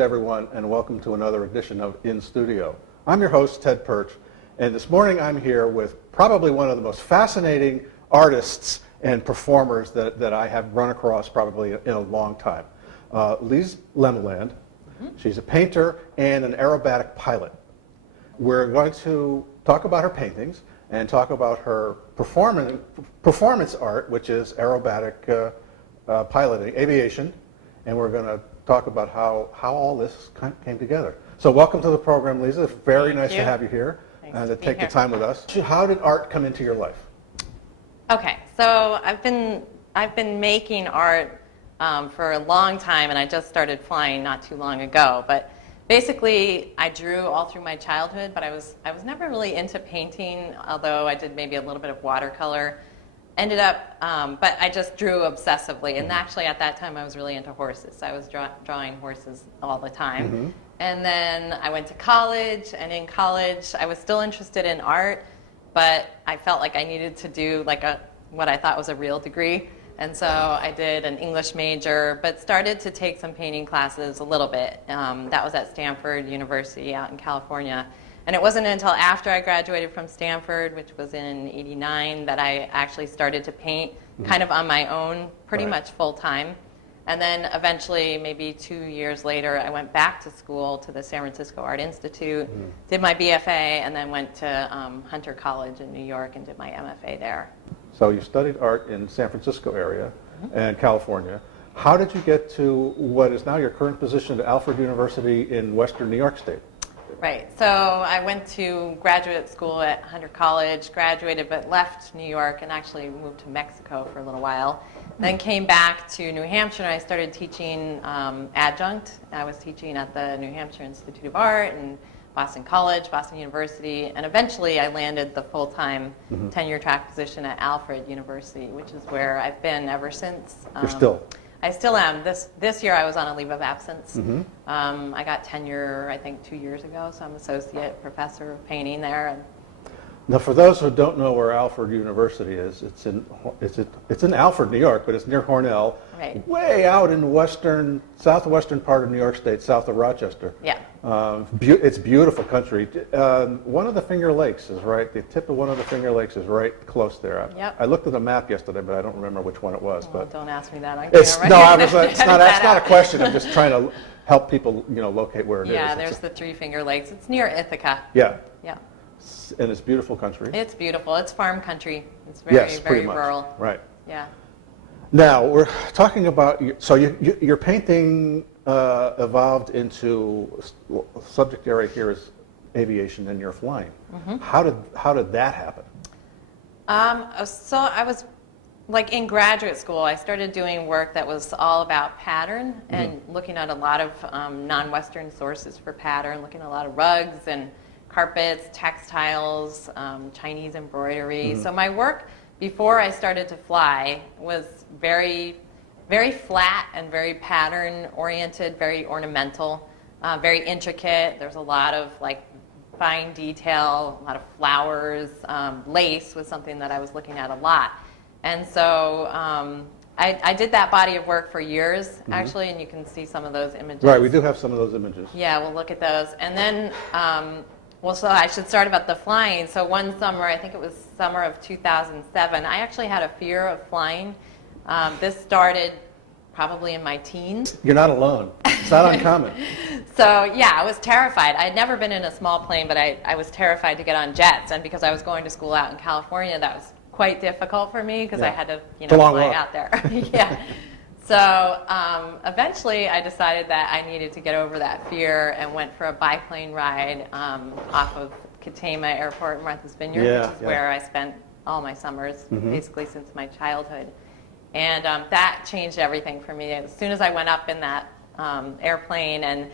Greetings, everyone, and welcome to another edition of In Studio. I'm your host, Ted Perch, and this morning I'm here with probably one of the most fascinating artists and performers that I have run across probably in a long time. Lise Lemeland. She's a painter and an aerobatic pilot. We're going to talk about her paintings and talk about her performance art, which is aerobatic piloting, aviation, and we're going to talk about how all this came together. So welcome to the program, Lisa. It's very nice to have you here and to take the time with us. How did art come into your life? Okay, so I've been making art for a long time, and I just started flying not too long ago. But basically, I drew all through my childhood, but I was never really into painting, although I did maybe a little bit of watercolor. But I just drew obsessively, and actually at that time I was really into horses. I was drawing horses all the time. And then I went to college, and in college I was still interested in art, but I felt like I needed to do like what I thought was a real degree. And so I did an English major, but started to take some painting classes a little bit. That was at Stanford University out in California. And it wasn't until after I graduated from Stanford, which was in '89, that I actually started to paint kind of on my own, pretty much full time. And then eventually, maybe 2 years later, I went back to school to the San Francisco Art Institute, did my BFA, and then went to Hunter College in New York and did my MFA there. So you studied art in San Francisco area and California. How did you get to what is now your current position at Alfred University in Western New York State? Right. So I went to graduate school at Hunter College, graduated but left New York and actually moved to Mexico for a little while. Then came back to New Hampshire and I started teaching adjunct. I was teaching at the New Hampshire Institute of Art and Boston College, Boston University, and eventually I landed the full-time tenure track position at Alfred University, which is where I've been ever since. You're still? I still am. This year I was on a leave of absence. I got tenure, I think, 2 years ago, so I'm associate professor of painting there. Now, for those who don't know where Alfred University is, it's in Alfred, New York, but it's near Cornell, way out in the southwestern part of New York State, south of Rochester. Yeah. It's beautiful country. One of the Finger Lakes is right. The tip of one of the Finger Lakes is right close there. Yep. I looked at the map yesterday, but I don't remember which one it was. Well, but don't ask me that. it's not a question. I'm just trying to help people, locate where it is. Yeah, there's the Three Finger Lakes. It's near Ithaca. Yeah. Yeah. And it's beautiful country. It's beautiful. It's farm country. It's very, very rural. Right. Yeah. Now we're talking about your painting evolved into subject area here is aviation, and you're flying. How did that happen? So I was like in graduate school. I started doing work that was all about pattern and looking at a lot of non-Western sources for pattern. Looking at a lot of rugs and carpets, textiles, Chinese embroidery. So my work before I started to fly was very, very flat and very pattern oriented, very ornamental, very intricate. There's a lot of like fine detail, a lot of flowers. Lace was something that I was looking at a lot. And so I did that body of work for years, actually, and you can see some of those images. Right, we do have some of those images. Yeah, we'll look at those. And then so I should start about the flying. So one summer, I think it was summer of 2007, I actually had a fear of flying. This started probably in my teens. You're not alone. It's not uncommon. So yeah, I was terrified. I had never been in a small plane, but I was terrified to get on jets. And because I was going to school out in California, that was quite difficult for me because I had to fly out there. Yeah. So eventually I decided that I needed to get over that fear and went for a biplane ride off of Katama Airport in Martha's Vineyard, which is where I spent all my summers, basically since my childhood. And that changed everything for me. As soon as I went up in that airplane and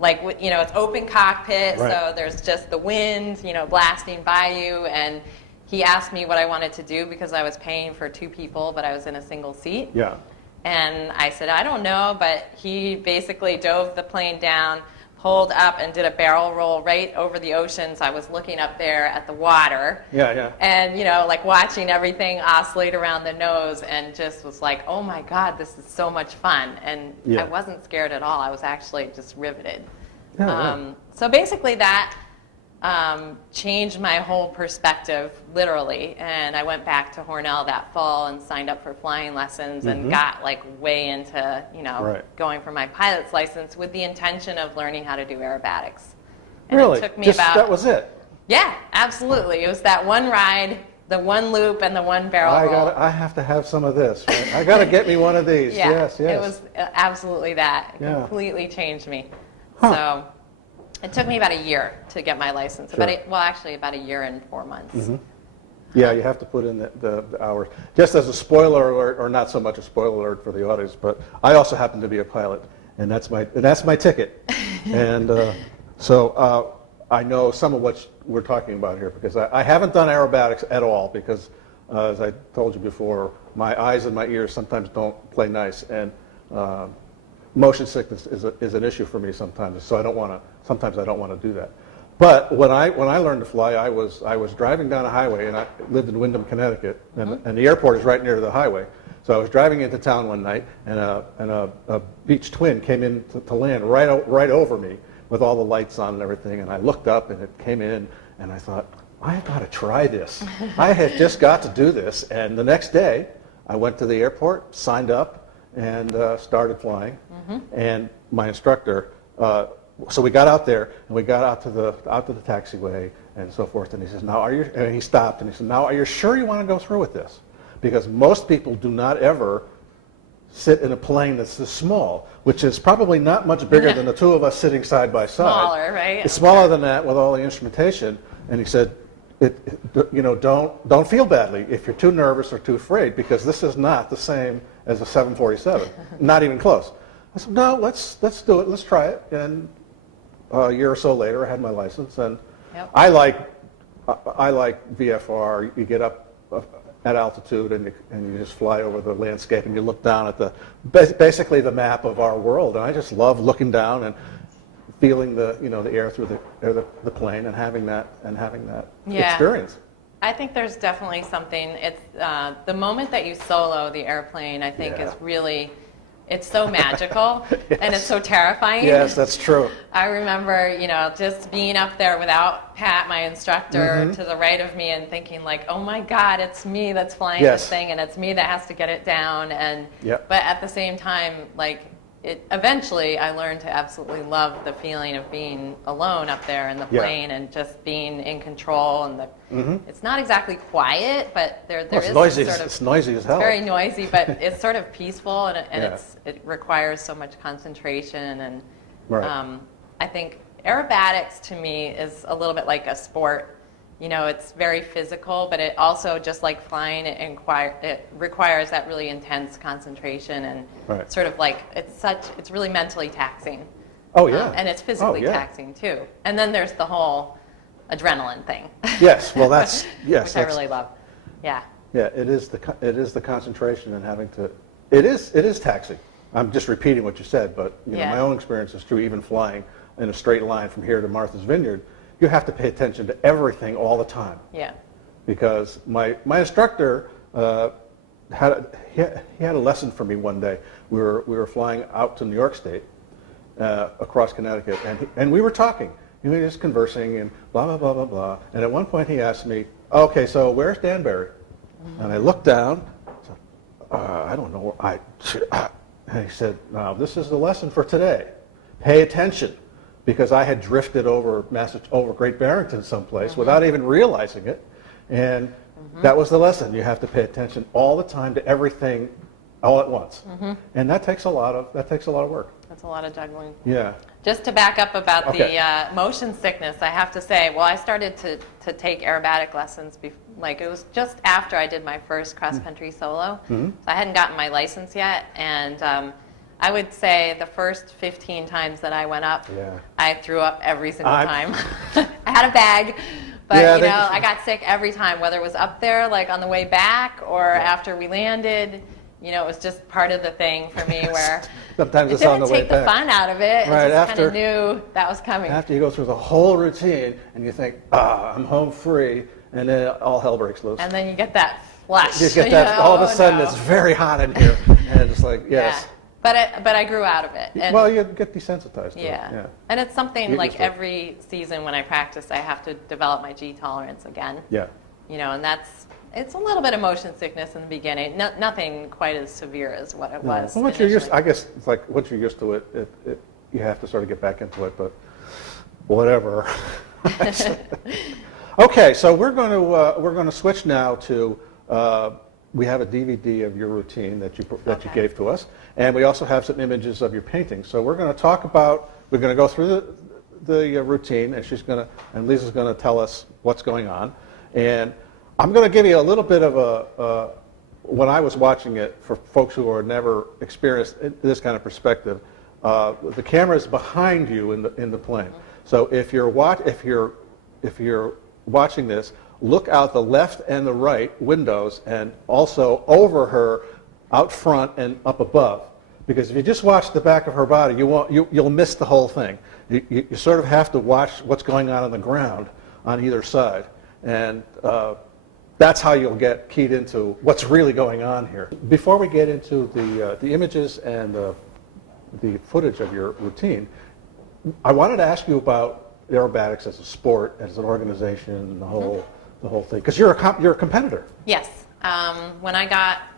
it's open cockpit, so there's just the wind, blasting by you. And he asked me what I wanted to do because I was paying for two people, but I was in a single seat. Yeah. And I said, I don't know, but he basically dove the plane down, pulled up and did a barrel roll right over the ocean. So I was looking up there at the water. Yeah, yeah. And, like watching everything oscillate around the nose, and just was like, oh my God, this is so much fun. And Yeah. I wasn't scared at all. I was actually just riveted. Yeah. So basically that changed my whole perspective, literally. And I went back to Hornell that fall and signed up for flying lessons and got like way into, Right. going for my pilot's license with the intention of learning how to do aerobatics. And Really? it took me Just, about, that was it? yeah, absolutely. It was that one ride, the one loop, and the one barrel roll. I have to have some of this. Right? I got to get me one of these. Yeah, Yes, yes. it was absolutely that. It Yeah. completely changed me. Huh. So it took me about a year to get my license. Sure. Actually about a year and 4 months. Yeah, you have to put in the hours. Just as a spoiler alert, or not so much a spoiler alert for the audience, but I also happen to be a pilot, and that's my ticket. And so I know some of what we're talking about here, because I haven't done aerobatics at all, because as I told you before, my eyes and my ears sometimes don't play nice, and motion sickness is an issue for me sometimes. So sometimes I don't want to do that. But when I learned to fly, I was driving down a highway, and I lived in Windham, Connecticut, and the airport is right near the highway. So I was driving into town one night, and a Beech twin came in to land right over me with all the lights on and everything. And I looked up, and it came in, and I thought, I've got to try this. I have just got to do this. And the next day, I went to the airport, signed up, and started flying. And my instructor, so we got out there, and we got out to the taxiway and so forth. And he says, "Now, and he stopped, and he said, "Now, are you sure you want to go through with this? Because most people do not ever sit in a plane that's this small, which is probably not much bigger than the two of us sitting side by side. Smaller, right? It's smaller than that with all the instrumentation." And he said, don't feel badly if you're too nervous or too afraid, because this is not the same as a 747, not even close. I said, "No, let's do it. Let's try it." And a year or so later, I had my license, and Yep. I like VFR. You get up at altitude, and you just fly over the landscape, and you look down at basically the map of our world. And I just love looking down and feeling the air through the plane, and having that Yeah. experience. I think there's definitely something. It's the moment that you solo the airplane, I think, Yeah. is really, it's so magical and it's so terrifying. Yes, that's true. I remember, just being up there without Pat, my instructor, to the right of me, and thinking like, oh my God, it's me that's flying Yes. this thing, and it's me that has to get it down. And Yep. but at the same time, like, eventually I learned to absolutely love the feeling of being alone up there in the Yeah. plane and just being in control. And it's not exactly quiet, but there Well, is it's noisy. sort of, It's noisy as hell. it's very noisy, but it's sort of peaceful, and Yeah. it requires so much concentration. And Right. I think aerobatics to me is a little bit like a sport. It's very physical, but it also, just like flying, it requires that really intense concentration, and Right. sort of like it's really mentally taxing. Oh yeah. And it's physically yeah. taxing too. And then there's the whole adrenaline thing. Yes. Well, that's yes. which I that's- really love. Yeah. Yeah, it is the concentration and having to. It is taxing. I'm just repeating what you said, but Yeah. my own experience is true. Even flying in a straight line from here to Martha's Vineyard, you have to pay attention to everything all the time, Yeah. because my instructor had a lesson for me one day. We were flying out to New York State, across Connecticut, and we were talking. We were just conversing and blah blah blah blah blah. And at one point he asked me, "Okay, so where's Danbury?" And I looked down. I don't know. And he said, "Now this is the lesson for today. Pay attention." Because I had drifted over Great Barrington someplace without even realizing it, and that was the lesson. You have to pay attention all the time to everything, all at once, and that takes a lot of work. That's a lot of juggling. Yeah. Just to back up about Okay. the motion sickness, I have to say, I started to take aerobatic lessons, it was just after I did my first cross-country solo. So I hadn't gotten my license yet, and I would say the first 15 times that I went up, Yeah. I threw up every single I'm- time. I had a bag, but Yeah, I got sick every time, whether it was up there, like on the way back, or after we landed. it was just part of the thing for me where Sometimes it it's on the didn't way take the back. fun out of it. Right, I just kind after- of knew that was coming. After you go through the whole routine and you think, I'm home free, and then all hell breaks loose. And then you get that flush. You get that, all of a sudden no. it's very hot in here. And it's like, yes. Yeah. But I grew out of it. And Well, you get desensitized to yeah. it. Yeah. And it's something Get like used to it. every season when I practice, I have to develop my G tolerance again. Yeah. And it's a little bit of motion sickness in the beginning. Nothing quite as severe as what it was. Well, once you're used, initially. I guess it's like once you're used to it, you have to sort of get back into it. But whatever. Okay, so we're going to switch now to. We have a DVD of your routine that you Okay. gave to us, and we also have some images of your paintings. So we're going to talk about. We're going to go through the routine, and Lisa's going to tell us what's going on, and I'm going to give you a little bit of a. When I was watching it, for folks who are never experienced this kind of perspective, the camera is behind you in the plane. So if you're watching this, look out the left and the right windows, and also over her, out front and up above. Because if you just watch the back of her body, you'll miss the whole thing. You sort of have to watch what's going on the ground on either side, and that's how you'll get keyed into what's really going on here. Before we get into the images and the footage of your routine, I wanted to ask you about aerobatics as a sport, as an organization, the whole thing, because you're a competitor. Yes.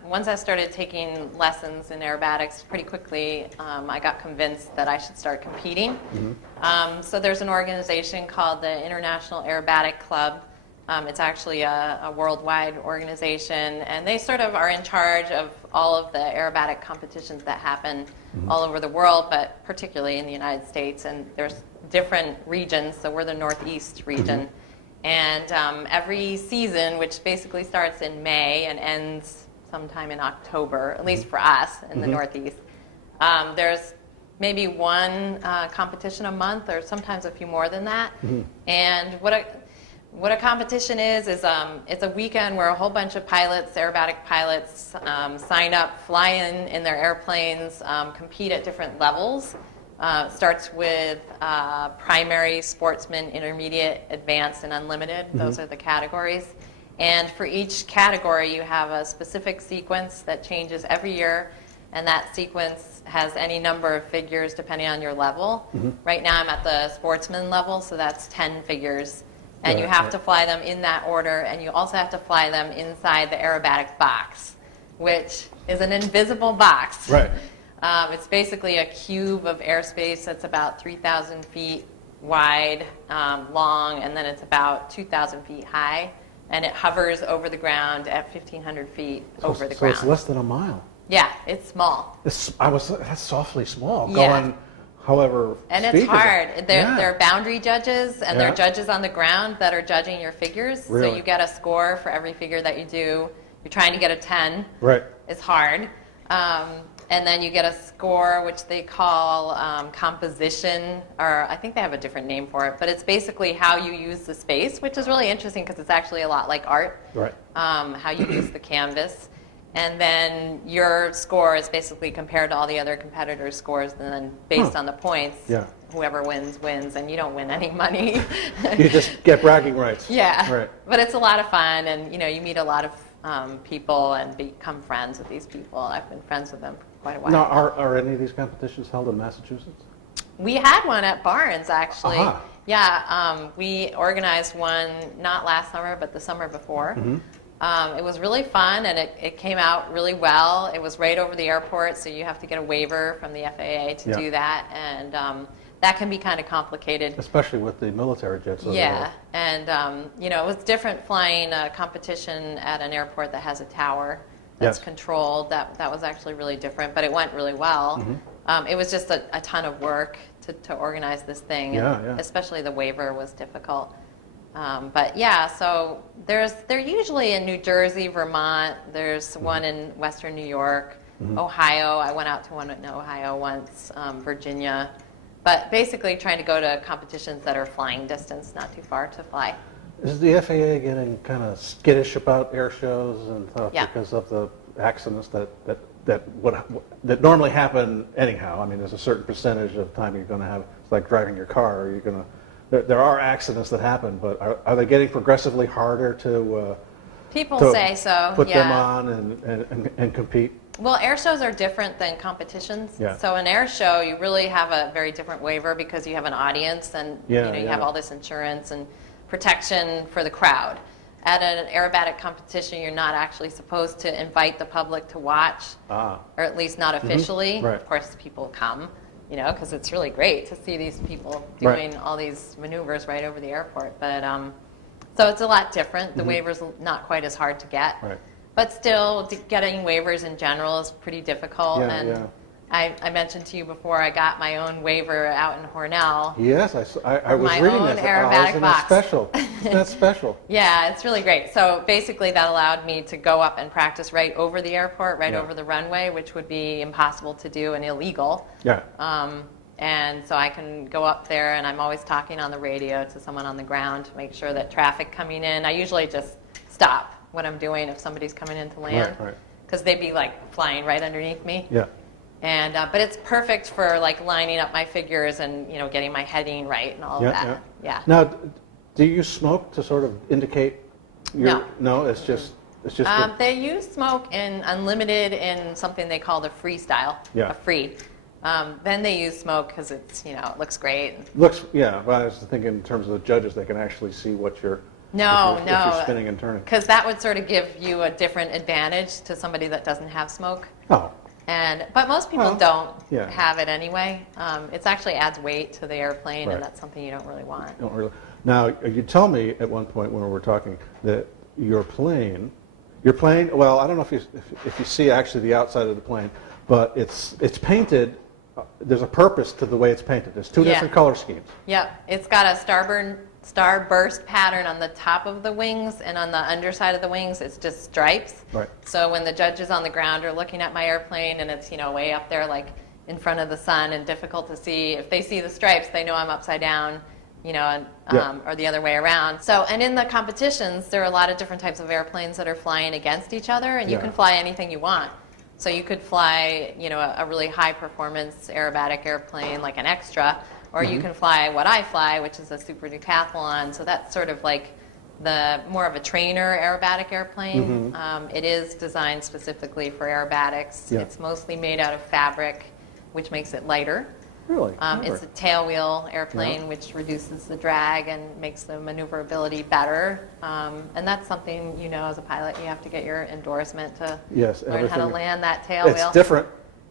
Once I started taking lessons in aerobatics pretty quickly, I got convinced that I should start competing. So there's an organization called the International Aerobatic Club. It's actually a worldwide organization, and they sort of are in charge of all of the aerobatic competitions that happen all over the world, but particularly in the United States. And there's different regions, so we're the Northeast region. And every season, which basically starts in May and ends sometime in October, at least for us in the Northeast, there's maybe one competition a month, or sometimes a few more than that. And what a competition is it's a weekend where a whole bunch of pilots, aerobatic pilots, sign up, fly in their airplanes, compete at different levels. Starts with primary, sportsman, intermediate, advanced, and unlimited. Those are the categories. And for each category, you have a specific sequence that changes every year, and that sequence has any number of figures depending on your level. Right now I'm at the sportsman level, so that's 10 figures. And you have to fly them in that order, and you also have to fly them inside the aerobatic box, which is an invisible box. Right. It's basically a cube of airspace that's about 3,000 feet wide, long, and then it's about 2,000 feet high, and it hovers over the ground at 1,500 feet over the ground. So it's less than a mile. Yeah, it's small. That's softly small. Yeah. Going however. And speed it's is it? hard. They're boundary judges, and Yeah. they're judges on the ground that are judging your figures. Really? So you get a score for every figure that you do. You're trying to get a 10. Right. It's hard. And then you get a score, which they call composition, or I think they have a different name for it, but it's basically how you use the space, which is really interesting because it's actually a lot like art, Right. how you use the canvas. And then your score is basically compared to all the other competitors' scores, and then based on the points, Yeah. whoever wins, and you don't win any money. You just get bragging rights. Yeah. Right. But it's a lot of fun, and you meet a lot of people and become friends with these people. I've been friends with them for quite a while. Now, are any of these competitions held in Massachusetts? We had one at Barnes, actually. Aha. Yeah, we organized one not last summer, but the summer before. It was really fun, and it came out really well. It was right over the airport, so you have to get a waiver from the FAA to Yeah. do that, and that can be kind of complicated. Especially with the military jets. Yeah, and it was different flying a competition at an airport that has a tower that's Yes. controlled. That was actually really different, but it went really well. It was just a ton of work to organize this thing, and Yeah. especially the waiver was difficult. But yeah, so they're usually in New Jersey, Vermont. There's one in Western New York, Ohio. I went out to one in Ohio once, Virginia. But basically trying to go to competitions that are flying distance, not too far to fly. Is the FAA getting kind of skittish about air shows and stuff Yeah. because of the accidents that that normally happen anyhow. I mean, there's a certain percentage of time you're going to have. It's like driving your car. Or you're going to. There are accidents that happen, but are they getting progressively harder to? People to say so. Put yeah. them on and compete. Well, air shows are different than competitions. Yeah. So an air show, you really have a very different waiver because you have an audience and you have all this insurance and protection for the crowd. At an aerobatic competition, you're not actually supposed to invite the public to watch, or at least not officially. Right. Of course, people come, because it's really great to see these people doing all these maneuvers right over the airport. But so it's a lot different. The waiver's not quite as hard to get. Right. But still, getting waivers in general is pretty difficult. Yeah, and yeah. I mentioned to you before, I got my own waiver out in Hornell. Yes, I was my reading own that. aerobatic Isn't box. that special? Isn't that special? Yeah, it's really great. So basically, that allowed me to go up and practice right over the airport, right Yeah. over the runway, which would be impossible to do and illegal. Yeah. And so I can go up there, and I'm always talking on the radio to someone on the ground to make sure that traffic coming in. I usually just stop what I'm doing if somebody's coming in to land, Right. because they'd be like flying right underneath me. Yeah. And but it's perfect for like lining up my figures and getting my heading right and all of that. Yeah. Now, do you smoke to sort of indicate? No. No, it's just. They use smoke in unlimited in something they call the freestyle. Yeah. A free. Then they use smoke because it's it looks great. Looks, yeah. But I was thinking in terms of the judges, they can actually see what you're. If you're spinning and turning. Because that would sort of give you a different advantage to somebody that doesn't have smoke. Oh. But most people don't yeah. have it anyway. It actually adds weight to the airplane, Right. and that's something you don't really want. Don't really. Now, you told me at one point when we were talking that your plane, well, I don't know if you see actually the outside of the plane, but it's painted. There's a purpose to the way it's painted. There's two different color schemes. Yep, it's got a starburst pattern on the top of the wings, and on the underside of the wings it's just stripes. Right. So when the judges on the ground are looking at my airplane and it's way up there like in front of the sun and difficult to see, if they see the stripes they know I'm upside down, or the other way around. So, and in the competitions there are a lot of different types of airplanes that are flying against each other, and you can fly anything you want. So you could fly a really high performance aerobatic airplane like an extra, or you can fly what I fly, which is a super decathlon. So that's sort of like the more of a trainer aerobatic airplane. It is designed specifically for aerobatics. Yeah. It's mostly made out of fabric, which makes it lighter. Really? It's a tailwheel airplane, which reduces the drag and makes the maneuverability better. And that's something, as a pilot, you have to get your endorsement to learn how to land that tailwheel. It's different.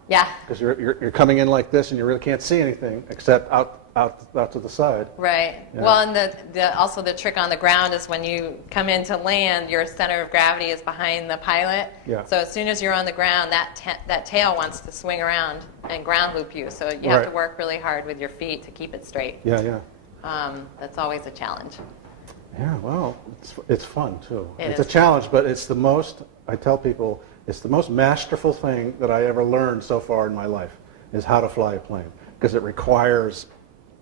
Yeah. Because you're coming in like this and you really can't see anything except out to the side. Right. Yeah. Well, and also the trick on the ground is when you come in to land, your center of gravity is behind the pilot. Yeah. So as soon as you're on the ground, that tail wants to swing around and ground loop you. So you have to work really hard with your feet to keep it straight. Yeah. That's always a challenge. Yeah, well, it's fun too. It It's is. a challenge, but it's the most, I tell people, it's the most masterful thing that I ever learned so far in my life, is how to fly a plane. Because it requires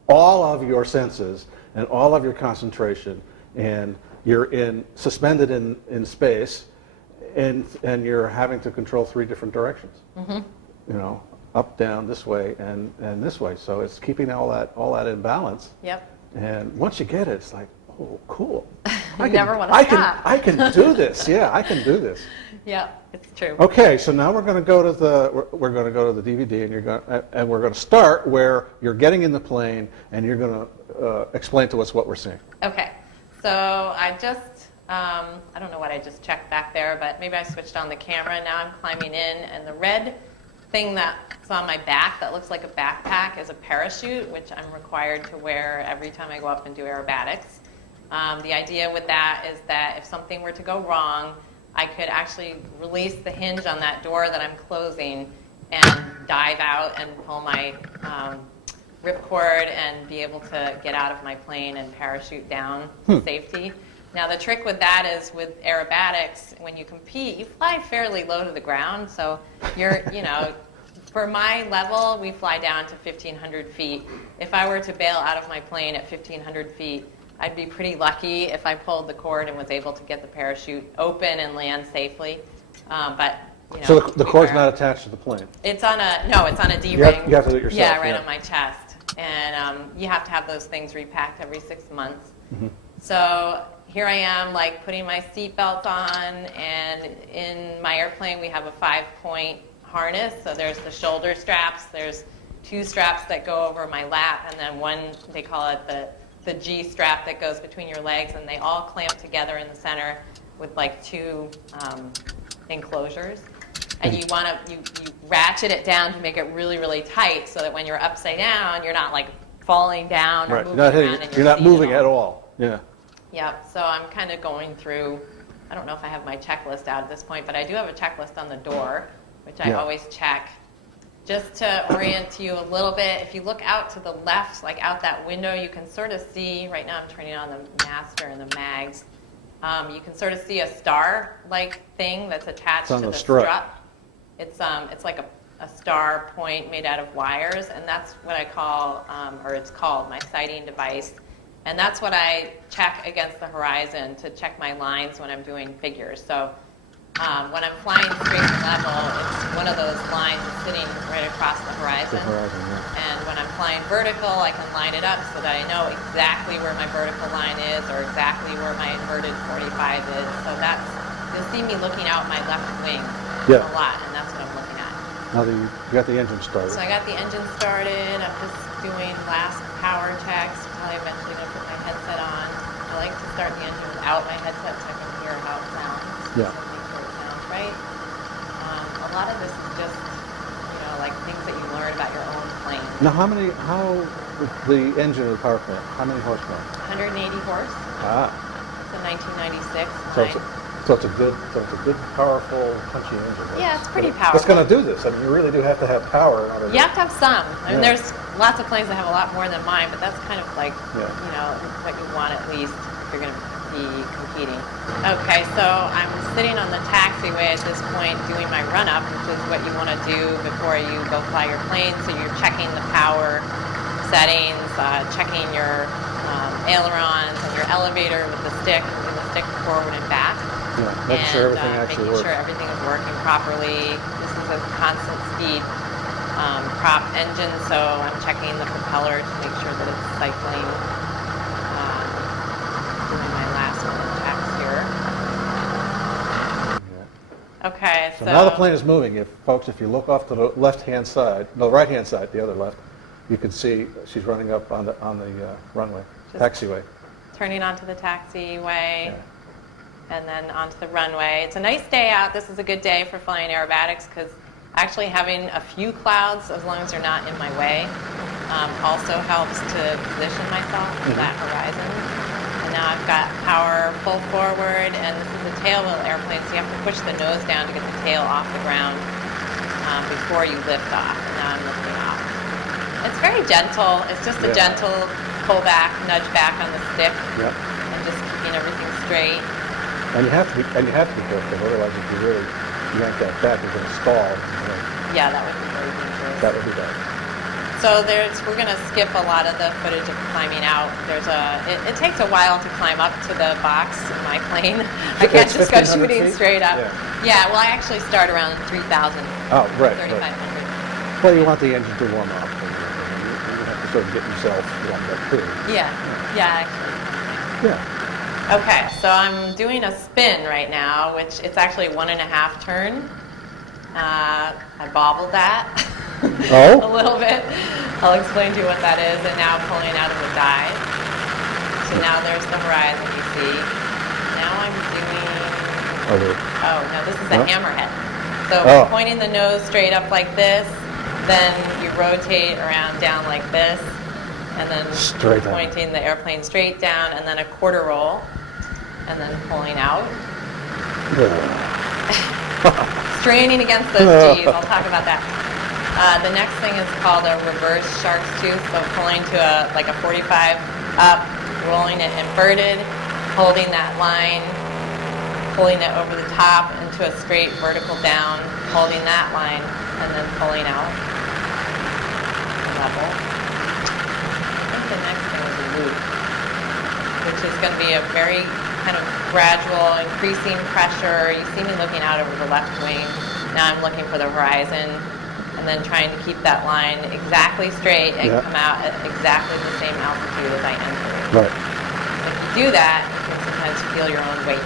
all of your senses and all of your concentration, and you're suspended in space, and you're having to control 3 different directions. Up, down, this way, and this way. So it's keeping all that in balance. Yep. And once you get it, it's like, oh, cool. Never want to stop. I can do this. Yeah, I can do this. Yep, it's true. Okay, so now we're going to go to the DVD, and we're going to start where you're getting in the plane, and you're going to explain to us what we're seeing. Okay, so I just, I don't know what I just checked back there, but maybe I switched on the camera. Now I'm climbing in, and the red thing that's on my back that looks like a backpack is a parachute, which I'm required to wear every time I go up and do aerobatics. The idea with that is that if something were to go wrong, I could actually release the hinge on that door that I'm closing and dive out and pull my ripcord and be able to get out of my plane and parachute down to safety. Now the trick with that is with aerobatics, when you compete, you fly fairly low to the ground. So you're, for my level, we fly down to 1,500 feet. If I were to bail out of my plane at 1,500 feet, I'd be pretty lucky if I pulled the cord and was able to get the parachute open and land safely. But you know. So the cord's figure out. not attached to the plane? It's on a, no, it's on a You have- D-ring. you have to do it yourself, Yeah, right yeah. on my chest. And you have to have those things repacked every 6 months. Mm-hmm. So here I am, like, putting my seatbelt on, and in my airplane we have a 5-point harness. So there's the shoulder straps, there's 2 straps that go over my lap, and then one, they call it the G strap that goes between your legs, and they all clamp together in the center with like 2 enclosures. And you want to, you ratchet it down to make it really, really tight so that when you're upside down, you're not like falling down or Right. moving You're not, around hitting, in you're your not seat moving at all. Yeah. Yep, so I'm kind of going through, I don't know if I have my checklist out at this point, but I do have a checklist on the door, which I Yeah. always check. Just to orient you a little bit, if you look out to the left, like out that window, you can sort of see, right now I'm turning on the master and the mags, you can sort of see a star-like thing that's attached It's on to the the strut. strut. It's like a star point made out of wires, and that's what I call, or it's called, my sighting device. And that's what I check against the horizon to check my lines when I'm doing figures. So when I'm flying straight and level, it's one of those lines that's sitting right across the horizon. The horizon, yeah. And when I'm flying vertical, I can line it up so that I know exactly where my vertical line is or exactly where my inverted 45 is. So that's, you'll see me looking out my left wing Yeah. a lot, and that's what I'm looking at. Now that you got the engine started. So I got the engine started. I'm just doing last power checks. Probably eventually going to put my headset on. I like to start the engine without my headset so I can hear how it sounds. Yeah. So make sure it sounds right. A lot of this is just, you know, like things that you learn about your own plane. Now, the engine of the power plant, how many horsepower? 180 horse. Ah. It's a 1996 So line. it's a good, powerful, punchy engine. Yeah, it's pretty That's powerful. going to do this. I mean, you really do have to have power in order to. You have to have some. I mean, Yeah. there's lots of planes that have a lot more than mine, but that's kind of like, Yeah. you know, what you want at least if you're going to be competing. Okay, so I'm sitting on the taxiway at this point doing my run-up, which is what you want to do before you go fly your plane. So you're checking the power settings, checking your ailerons and your elevator with the stick, moving the stick forward and back. Yeah, making sure everything and actually making works. sure everything is working properly. This is a constant speed prop engine, so I'm checking the propeller to make sure that it's cycling. Doing my last one checks here. Yeah. Okay, So now the plane is moving. If you look off to the left-hand side, no, right-hand side, the other left, you can see she's running up on the runway, taxiway. turning onto the taxiway. Yeah. And then onto the runway. It's a nice day out. This is a good day for flying aerobatics because actually having a few clouds, as long as they're not in my way, also helps to position myself for that horizon. And now I've got power full forward, and this is a tail wheel airplane, so you have to push the nose down to get the tail off the ground before you lift off. And now I'm lifting off. It's very gentle. It's just a Yeah. gentle pull back, nudge back on the stick, Yep. and just keeping everything straight. And you have to be careful. Otherwise, if you really yank that back, you're going to stall. Yeah, that would be very dangerous. That would be bad. So we're going to skip a lot of the footage of climbing out. It takes a while to climb up to the box in my plane. I can't It's just go 1,500 shooting feet? straight up. Yeah. Well, I actually start around 3,000, Oh, right. 3,500. Well, you want the engine to warm up. You have to sort of get yourself warmed up too. Yeah, actually. Yeah. Okay, so I'm doing a spin right now, which it's actually 1.5 turn. I bobbled that Oh? a little bit. I'll explain to you what that is, and now pulling out of the dive. So now there's the horizon you see. Now I'm doing, oh no, this is a hammerhead. So pointing the nose straight up like this, then you rotate around down like this, and then Straight down. pointing the airplane straight down, and then a quarter roll, and then pulling out. Straining against those G's, I'll talk about that. The next thing is called a reverse shark's tooth, so pulling to like a 45 up, rolling it inverted, holding that line, pulling it over the top into a straight vertical down, holding that line, and then pulling out. Level. I think the next thing will be loop, which is going to be a very kind of gradual increasing pressure. You see me looking out over the left wing. Now I'm looking for the horizon, and then trying to keep that line exactly straight and come out at exactly the same altitude as I entered. Right. If you do that, you can sometimes feel your own weight.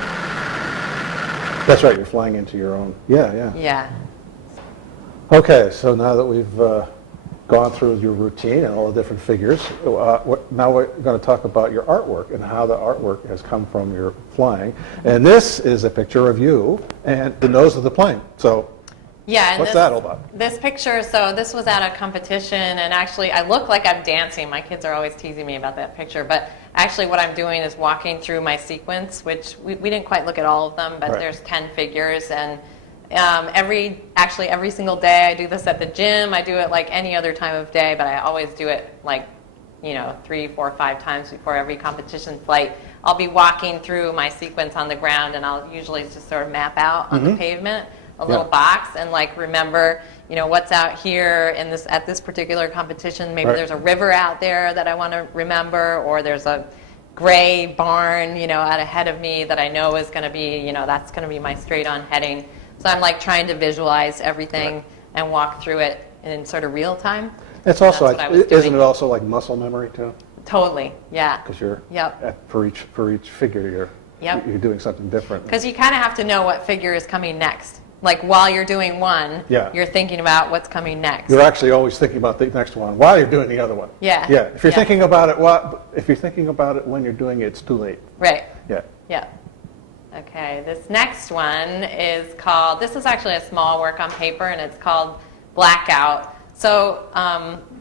That's right. You're flying into your own. Yeah. Yeah. Okay. So now that we've gone through your routine and all the different figures, now we're going to talk about your artwork and how the artwork has come from your flying. And this is a picture of you and the nose of the plane. So yeah, what's that all about? This picture, so this was at a competition, and actually I look like I'm dancing. My kids are always teasing me about that picture, but actually what I'm doing is walking through my sequence, which we didn't quite look at all of them, but there's 10 figures, and every single day I do this at the gym. I do it like any other time of day, but I always do it like, 3, 4, 5 times before every competition flight. I'll be walking through my sequence on the ground, and I'll usually just sort of map out on the pavement a little box and like remember, what's out here at this particular competition. Maybe there's a river out there that I want to remember, or there's a gray barn, out ahead of me that I know is going to be, that's going to be my straight on heading. So I'm like trying to visualize everything and walk through it in sort of real time. It's also isn't it also like muscle memory too? Totally, yeah. Because you're for each figure you're doing something different. Because you kind of have to know what figure is coming next. Like while you're doing one, you're thinking about what's coming next. You're actually always thinking about the next one while you're doing the other one. Yeah. Yeah. If you're thinking about it, if you're thinking about it when you're doing it, it's too late. Right. Yeah. Yeah. Okay, this next one is called, this is actually a small work on paper, and it's called Blackout. So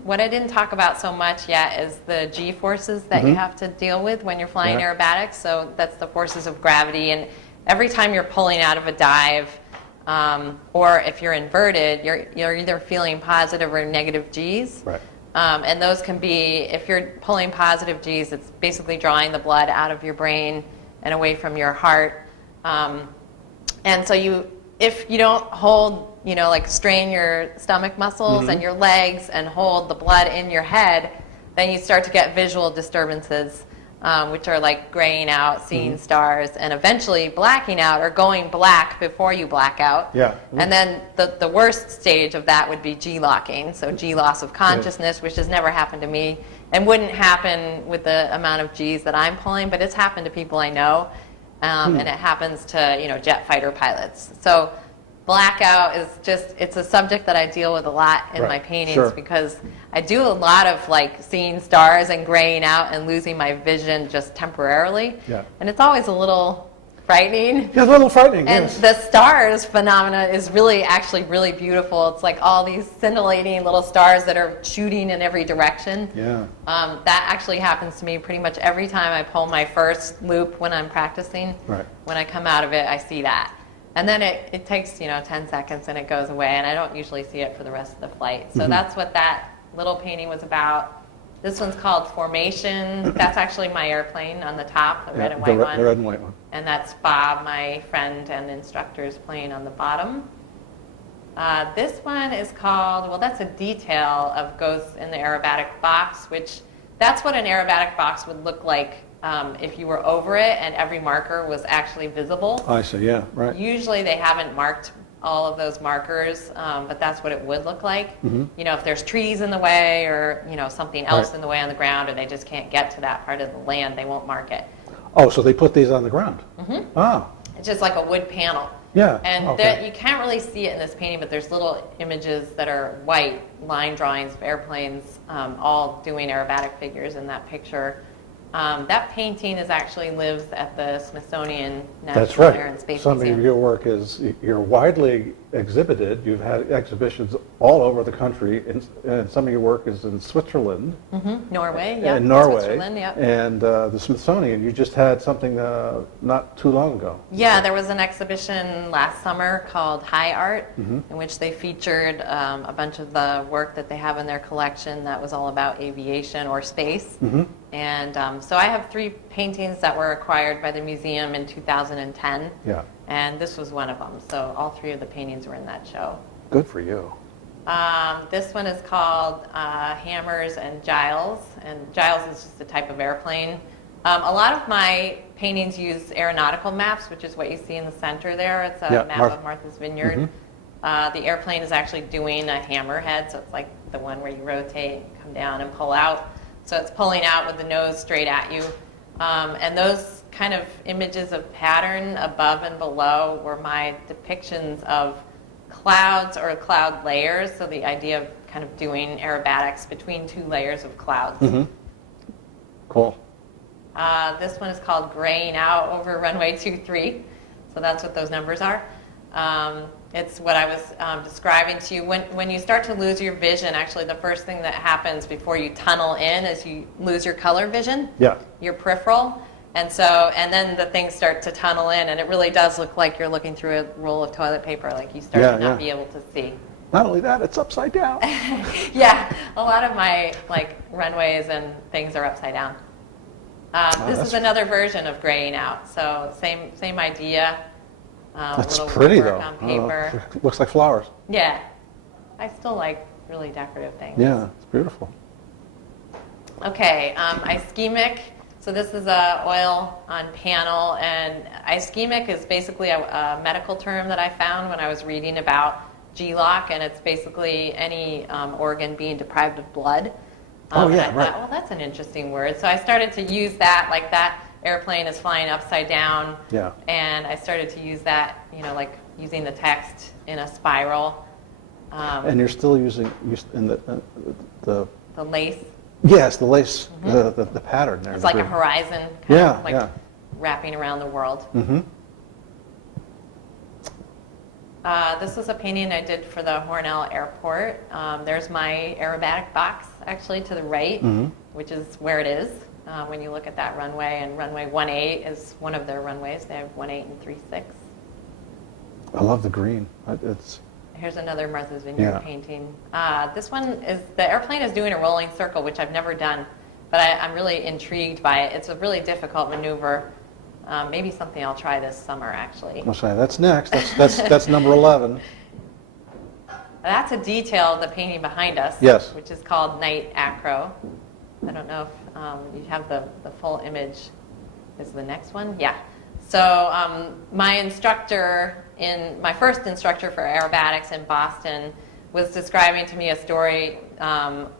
what I didn't talk about so much yet is the G forces that you have to deal with when you're flying aerobatics. So that's the forces of gravity, and every time you're pulling out of a dive, or if you're inverted, you're either feeling positive or negative Gs. Right. And those can be, if you're pulling positive Gs, it's basically drawing the blood out of your brain and away from your heart. And so if you don't hold, like strain your stomach muscles and your legs and hold the blood in your head, then you start to get visual disturbances, which are like graying out, seeing stars, and eventually blacking out or going black before you black out. Yeah. And then the worst stage of that would be G-locking, so G loss of consciousness, which has never happened to me and wouldn't happen with the amount of Gs that I'm pulling, but it's happened to people I know, and it happens to jet fighter pilots. So blackout is it's a subject that I deal with a lot in my paintings because I do a lot of like seeing stars and graying out and losing my vision just temporarily. Yeah. And it's always a little frightening. Yeah, a little frightening, and yes. the stars phenomena is actually really beautiful. It's like all these scintillating little stars that are shooting in every direction. Yeah. That actually happens to me pretty much every time I pull my first loop when I'm practicing. Right. When I come out of it, I see that. And then it takes 10 seconds and it goes away, and I don't usually see it for the rest of the flight. So that's what that little painting was about. This one's called Formation. That's actually my airplane on the top, the red and white one. The red and white one. And that's Bob, my friend and instructor's plane on the bottom. This one is called, that's a detail of goes in the aerobatic box, which that's what an aerobatic box would look like if you were over it and every marker was actually visible. I see, yeah, right. Usually they haven't marked all of those markers, but that's what it would look like. If there's trees in the way or something else in the way on the ground, or they just can't get to that part of the land, they won't mark it. Oh, so they put these on the ground? Oh. It's just like a wood panel. Yeah. And you can't really see it in this painting, but there's little images that are white line drawings of airplanes, all doing aerobatic figures in that picture. That painting actually lives at the Smithsonian National Air and Space Some Museum. of your work you're widely exhibited. You've had exhibitions all over the country, and some of your work is in Switzerland. Norway, yeah. In Norway. Switzerland, yeah. And the Smithsonian, you just had something not too long ago. Yeah, there was an exhibition last summer called High Art, in which they featured a bunch of the work that they have in their collection that was all about aviation or space. And so I have 3 paintings that were acquired by the museum in 2010. Yeah. And this was one of them. So all 3 of the paintings were in that show. Good for you. This one is called Hammers and Giles. And Giles is just a type of airplane. A lot of my paintings use aeronautical maps, which is what you see in the center there. It's a map of Martha's Vineyard. The airplane is actually doing a hammerhead, so it's like the one where you rotate, come down, and pull out. So it's pulling out with the nose straight at you. And those kind of images of pattern above and below were my depictions of clouds or cloud layers, so the idea of kind of doing aerobatics between two layers of clouds. Mm-hmm. Cool. This one is called Graying Out over runway 23, so that's what those numbers are. It's what I was describing to you. When you start to lose your vision, actually the first thing that happens before you tunnel in is you lose your color vision, Yeah. your peripheral. And then the things start to tunnel in, and it really does look like you're looking through a roll of toilet paper, like you start to not be able to see. Not only that, it's upside down. Yeah, a lot of my runways and things are upside down. This is another version of graying out, so same idea. That's little pretty work though. on paper. Looks like flowers. Yeah, I still like really decorative things. Yeah, it's beautiful. Okay, ischemic. So this is a oil on panel, and ischemic is basically a medical term that I found when I was reading about G-lock, and it's basically any organ being deprived of blood. Oh yeah, and I right. thought, well, that's an interesting word. So I started to use that, like that airplane is flying upside down. Yeah. And I started to use that, like using the text in a spiral. And you're still using in the lace. Yes, the lace, the pattern there. It's like a horizon, kind of wrapping around the world. Mm-hmm. This is a painting I did for the Hornell Airport. There's my aerobatic box, actually, to the right, which is where it is when you look at that runway. And runway 18 is one of their runways. They have 18 and 36. I love the green. Here's another Martha's Vineyard painting. This one is, the airplane is doing a rolling circle, which I've never done, but I'm really intrigued by it. It's a really difficult maneuver. Maybe something I'll try this summer, actually. I'll say that's next. That's number 11. That's a detail of the painting behind us, Yes. which is called Night Acro. I don't know if you have the full image. Is the next one? Yeah. So my first instructor for aerobatics in Boston was describing to me a story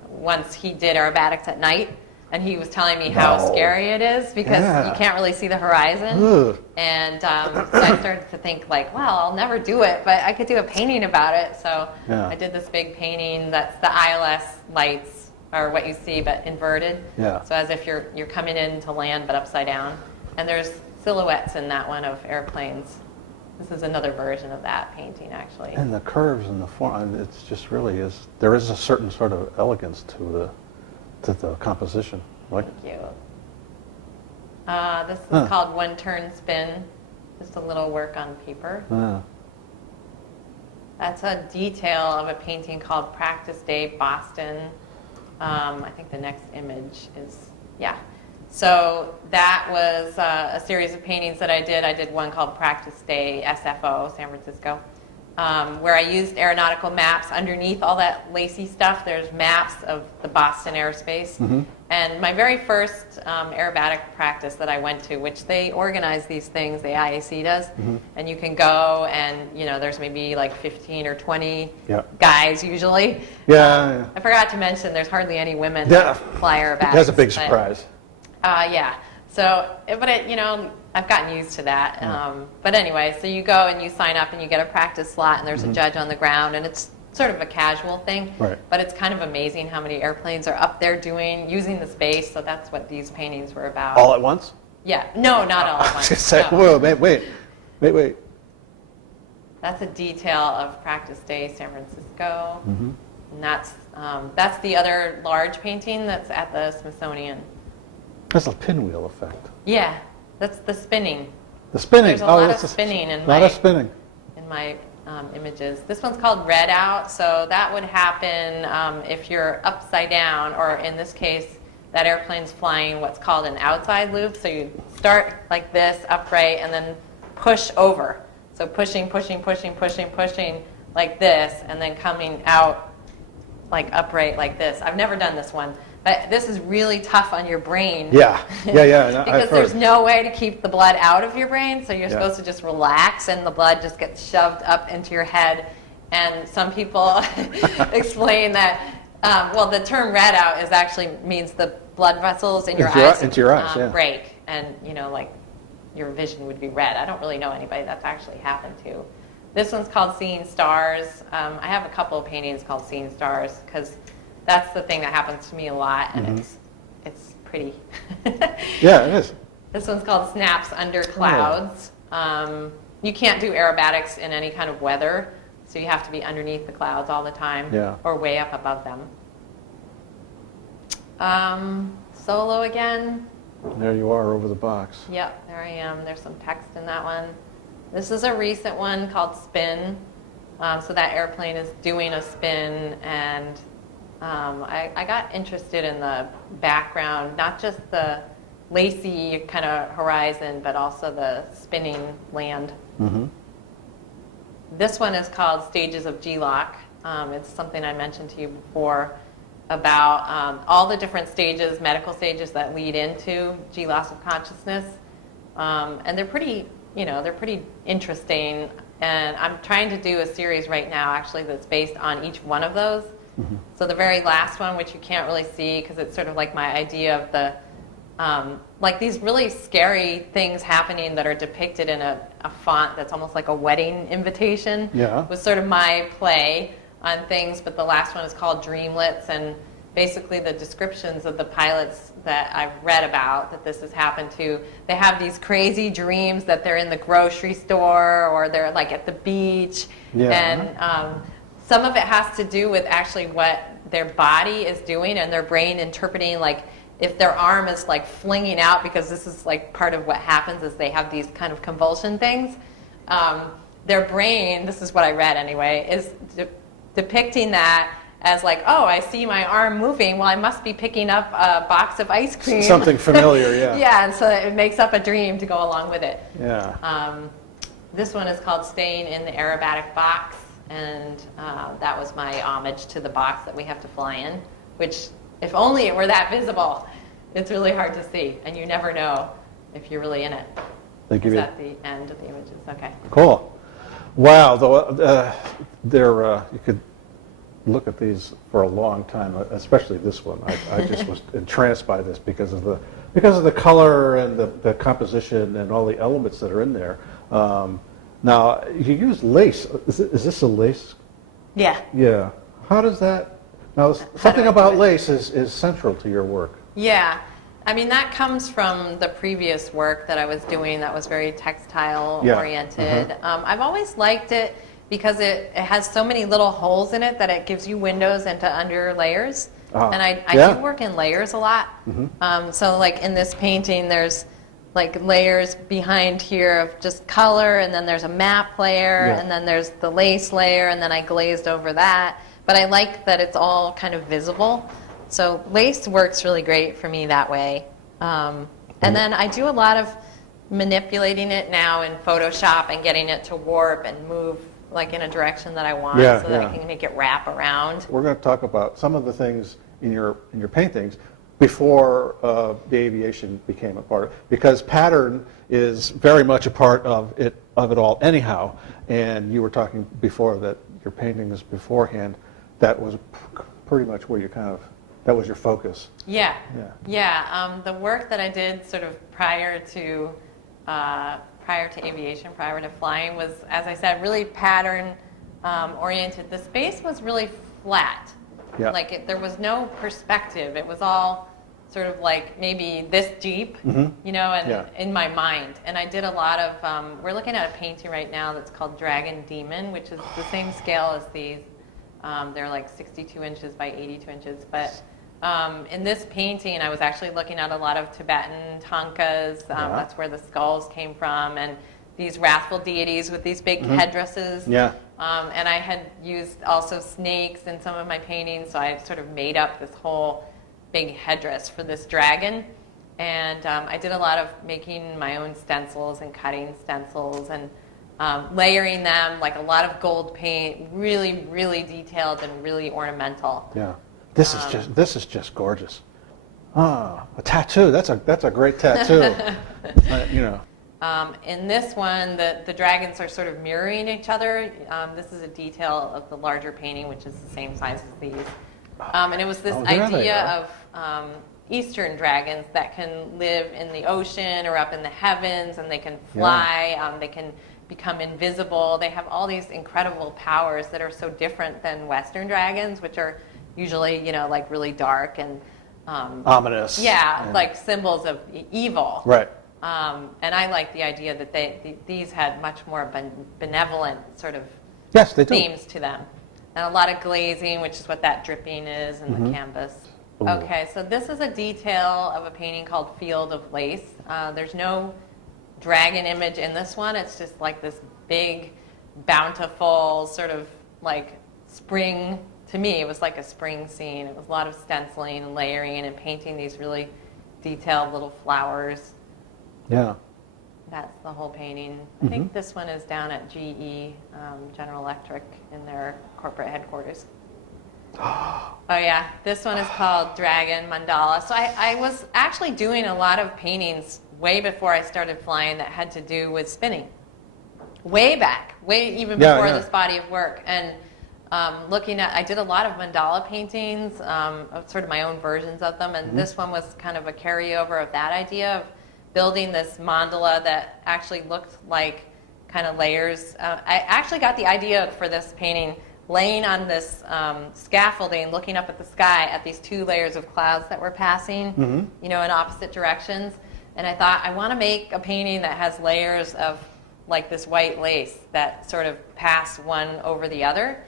once he did aerobatics at night, and he was telling me how scary it is because you can't really see the horizon. Ugh. And so I started to think well, I'll never do it, but I could do a painting about it. So I did this big painting that's the ILS lights are what you see, but inverted. Yeah. So as if you're coming in to land, but upside down. And there's silhouettes in that one of airplanes. This is another version of that painting, actually. And the curves and the form, it's just really is. There is a certain sort of elegance to the composition. Thank you. This is called One Turn Spin. Just a little work on paper. That's a detail of a painting called Practice Day Boston. I think the next image is, So that was a series of paintings that I did. I did one called Practice Day SFO, San Francisco, where I used aeronautical maps. Underneath all that lacy stuff, there's maps of the Boston airspace. Mm-hmm. And my very first aerobatic practice that I went to, which they organize these things, the IAC does, and you can go and, there's maybe 15 or 20 guys usually. Yeah. I forgot to mention there's hardly any women that fly aerobatics. That's a big surprise. So, I've gotten used to that. But anyway, so you go and you sign up and you get a practice slot and there's a judge on the ground, and it's sort of a casual thing. Right. But it's kind of amazing how many airplanes are up there using the space. So that's what these paintings were about. All at once? Yeah. No, not all at once. Say, No. whoa, wait. That's a detail of Practice Day San Francisco. And that's the other large painting that's at the Smithsonian. That's a pinwheel effect. Yeah, that's the spinning. The spinning. There's a lot of spinning in my images. This one's called Red Out, so that would happen if you're upside down, or in this case, that airplane's flying what's called an outside loop. So you start like this, upright, and then push over. So pushing like this, and then coming out upright like this. I've never done this one. But this is really tough on your brain. Yeah. Because there's no way to keep the blood out of your brain, so you're supposed to just relax, and the blood just gets shoved up into your head. And some people explain that, well, the term red out is actually means the blood vessels in your eyes into your eyes, yeah. break, and like your vision would be red. I don't really know anybody that's actually happened to. This one's called Seeing Stars. I have a couple of paintings called Seeing Stars because that's the thing that happens to me a lot, and it's pretty. Yeah, it is. This one's called Snaps Under Clouds. You can't do aerobatics in any kind of weather, so you have to be underneath the clouds all the time, or way up above them. Solo again. There you are over the box. Yep, there I am. There's some text in that one. This is a recent one called Spin. So that airplane is doing a spin, and I got interested in the background, not just the lacy kind of horizon, but also the spinning land. This one is called Stages of G-Lock. It's something I mentioned to you before about all the different stages, medical stages that lead into G-loss of consciousness. And they're pretty, they're pretty interesting. And I'm trying to do a series right now, actually, that's based on each one of those. So the very last one, which you can't really see because it's sort of like my idea of the, like these really scary things happening that are depicted in a font that's almost like a wedding invitation. Was sort of my play on things, but the last one is called Dreamlets, and basically the descriptions of the pilots that I've read about that this has happened to, they have these crazy dreams that they're in the grocery store or they're like at the beach, and some of it has to do with actually what their body is doing and their brain interpreting, like if their arm is like flinging out, because this is like part of what happens is they have these kind of convulsion things. Their brain, this is what I read anyway, is depicting that as like, oh, I see my arm moving, well, I must be picking up a box of ice cream. Something familiar, yeah. Yeah, and so it makes up a dream to go along with it. Yeah. This one is called Staying in the Aerobatic Box, and that was my homage to the box that we have to fly in, which, if only it were that visible. It's really hard to see, and you never know if you're really in it. Is that the end of the images? Okay. Cool. Wow, you could look at these for a long time, especially this one. I just was entranced by this because of the color and the composition and all the elements that are in there. Now, you use lace. Is this a lace? Yeah. Yeah. How does that? Now, something about lace is central to your work. Yeah. I mean, that comes from the previous work that I was doing that was very textile-oriented. I've always liked it because it has so many little holes in it that it gives you windows into under layers. And I do work in layers a lot. So like in this painting, there's like layers behind here of just color, and then there's a map layer, and then there's the lace layer, and then I glazed over that. But I like that it's all kind of visible. So lace works really great for me that way. And then I do a lot of manipulating it now in Photoshop and getting it to warp and move like in a direction that I want, so that I can make it wrap around. We're going to talk about some of the things in your paintings before the aviation became a part of it, because pattern is very much a part of it all anyhow. And you were talking before that your paintings beforehand, that was pretty much where you that was your focus. Yeah. The work that I did sort of prior to aviation, prior to flying, was, as I said, really pattern oriented. The space was really flat. Like there was no perspective. It was all sort of like maybe this deep, and in my mind. And I did a lot of, we're looking at a painting right now that's called Dragon Demon, which is the same scale as these. They're like 62 inches by 82 inches. But in this painting, I was actually looking at a lot of Tibetan tankas. That's where the skulls came from. And these wrathful deities with these big headdresses. And I had used also snakes in some of my paintings. So I sort of made up this whole big headdress for this dragon. And I did a lot of making my own stencils and cutting stencils and layering them, like a lot of gold paint, really, really detailed and really ornamental. Yeah, this is just gorgeous. A tattoo. That's a great tattoo. In this one, the dragons are sort of mirroring each other. This is a detail of the larger painting, which is the same size as these. And it was this idea of Eastern dragons that can live in the ocean or up in the heavens, and they can fly, they can become invisible. They have all these incredible powers that are so different than Western dragons, which are usually, like really dark and ominous. Yeah, like symbols of evil. Right. And I like the idea that these had much more benevolent sort of Yes, they do. themes to them. And a lot of glazing, which is what that dripping is in the canvas. Ooh. Okay, so this is a detail of a painting called Field of Lace. There's no dragon image in this one. It's just like this big, bountiful sort of like spring. To me, it was like a spring scene. It was a lot of stenciling and layering and painting these really detailed little flowers. Yeah. That's the whole painting. I think this one is down at GE, General Electric, in their corporate headquarters. Oh yeah, this one is called Dragon Mandala. So I was actually doing a lot of paintings way before I started flying that had to do with spinning. Way back, way even before this body of work. And looking at, I did a lot of mandala paintings, sort of my own versions of them, and this one was kind of a carryover of that idea of building this mandala that actually looked like kind of layers. I actually got the idea for this painting laying on this scaffolding, looking up at the sky at these two layers of clouds that were passing, in opposite directions. And I thought, I want to make a painting that has layers of like this white lace that sort of pass one over the other.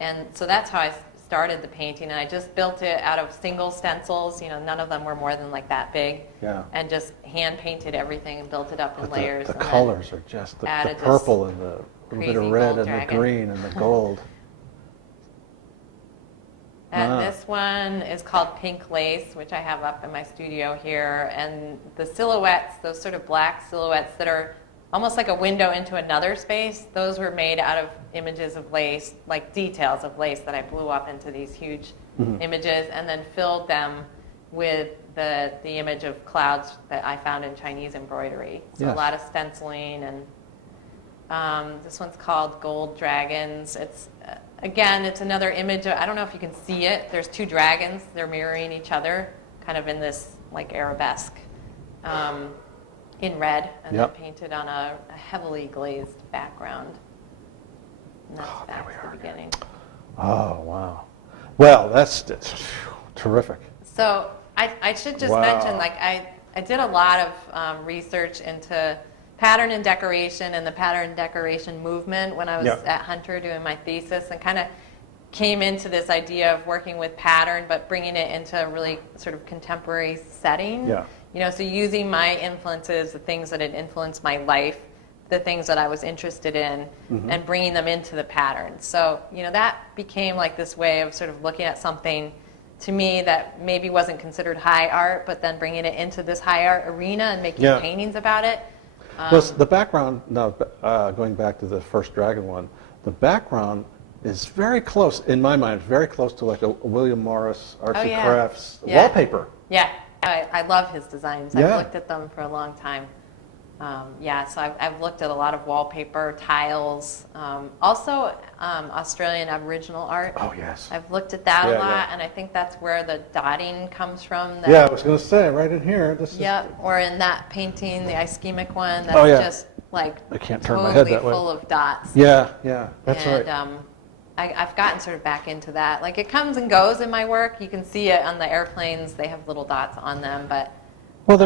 And so that's how I started the painting. And I just built it out of single stencils. None of them were more than like that big. Yeah. And just hand painted everything and built it up in layers. The colors are just the purple and the little bit of red and the green and the gold. And this one is called Pink Lace, which I have up in my studio here. And the silhouettes, those sort of black silhouettes that are almost like a window into another space, those were made out of images of lace, like details of lace that I blew up into these huge images and then filled them with the image of clouds that I found in Chinese embroidery. So a lot of stenciling. And this one's called Gold Dragons. It's again, it's another image. I don't know if you can see it. There's two dragons. They're mirroring each other, kind of in this like arabesque, in red, and then painted on a heavily glazed background. And that's back to the beginning. Oh, wow. Well, that's terrific. So I should just mention, like I did a lot of research into pattern and decoration and the pattern and decoration movement when I was at Hunter doing my thesis, and kind of came into this idea of working with pattern but bringing it into a really sort of contemporary setting. Yeah. So using my influences, the things that had influenced my life, the things that I was interested in, and bringing them into the pattern. So, that became like this way of sort of looking at something to me that maybe wasn't considered high art, but then bringing it into this high art arena and making paintings about it. Well, the background, now going back to the first dragon one, the background is very close, in my mind, very close to like a William Morris Arts and Crafts wallpaper. Yeah, I love his designs. I've looked at them for a long time. So I've looked at a lot of wallpaper, tiles, also Australian Aboriginal art. Oh, yes. I've looked at that a lot, and I think that's where the dotting comes from. I was going to say, right in here. Or in that painting, the ischemic one, that's just like I can't turn totally my head that way. Full of dots. Yeah, that's right. I've gotten sort of back into that. Like, it comes and goes in my work. You can see it on the airplanes. They have little dots on them, but... Well,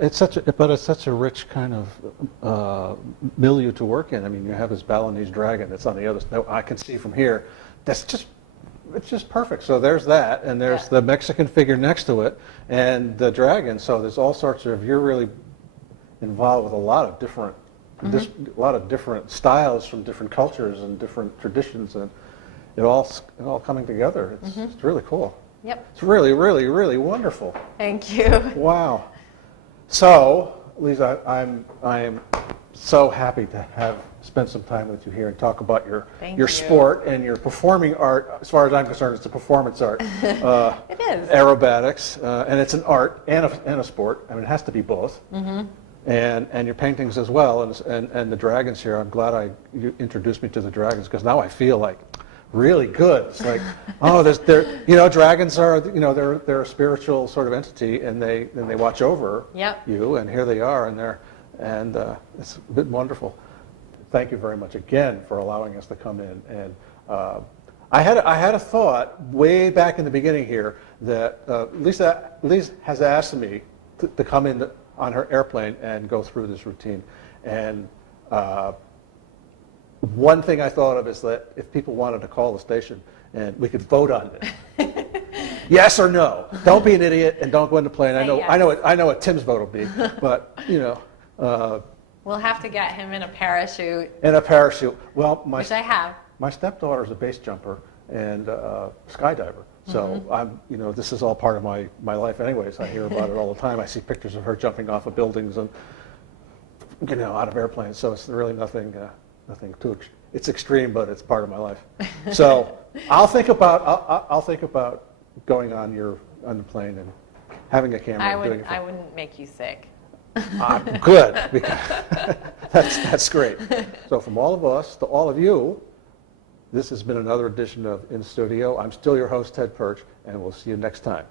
it's such a rich kind of milieu to work in. I mean, you have this Balinese dragon that's on the other side. I can see from here. It's just perfect. So there's that, and there's the Mexican figure next to it, and the dragon. So there's all sorts of, you're really involved with a lot of different styles from different cultures and different traditions, and it all coming together. It's really cool. Yep. It's really, really, really wonderful. Thank you. Wow. So, Lise, I'm so happy to have spent some time with you here and talk about your sport and your performing art. As far as I'm concerned, it's a performance art. It is. Aerobatics, and it's an art and a sport. I mean, it has to be both. and your paintings as well, and the dragons here. I'm glad you introduced me to the dragons, because now I feel like really good. It's like, oh, dragons are, they're a spiritual sort of entity, and they watch over you, and here they are, and it's been wonderful. Thank you very much again for allowing us to come in. And I had a thought way back in the beginning here that Lise has asked me to come in on her airplane and go through this routine. And one thing I thought of is that if people wanted to call the station and we could vote on it. Yes or no. Don't be an idiot and don't go in the plane. I know what Tim's vote will be, but we'll have to get him in a parachute. In a parachute. Well, which I have. My stepdaughter's a base jumper and a skydiver. So this is all part of my life anyways. I hear about it all the time. I see pictures of her jumping off of buildings and out of airplanes. So it's really nothing too. It's extreme, but it's part of my life. So I'll think about going on the plane and having a camera. I wouldn't make you sick. Good, because that's great. So from all of us to all of you, this has been another edition of In Studio. I'm still your host, Ted Perch, and we'll see you next time.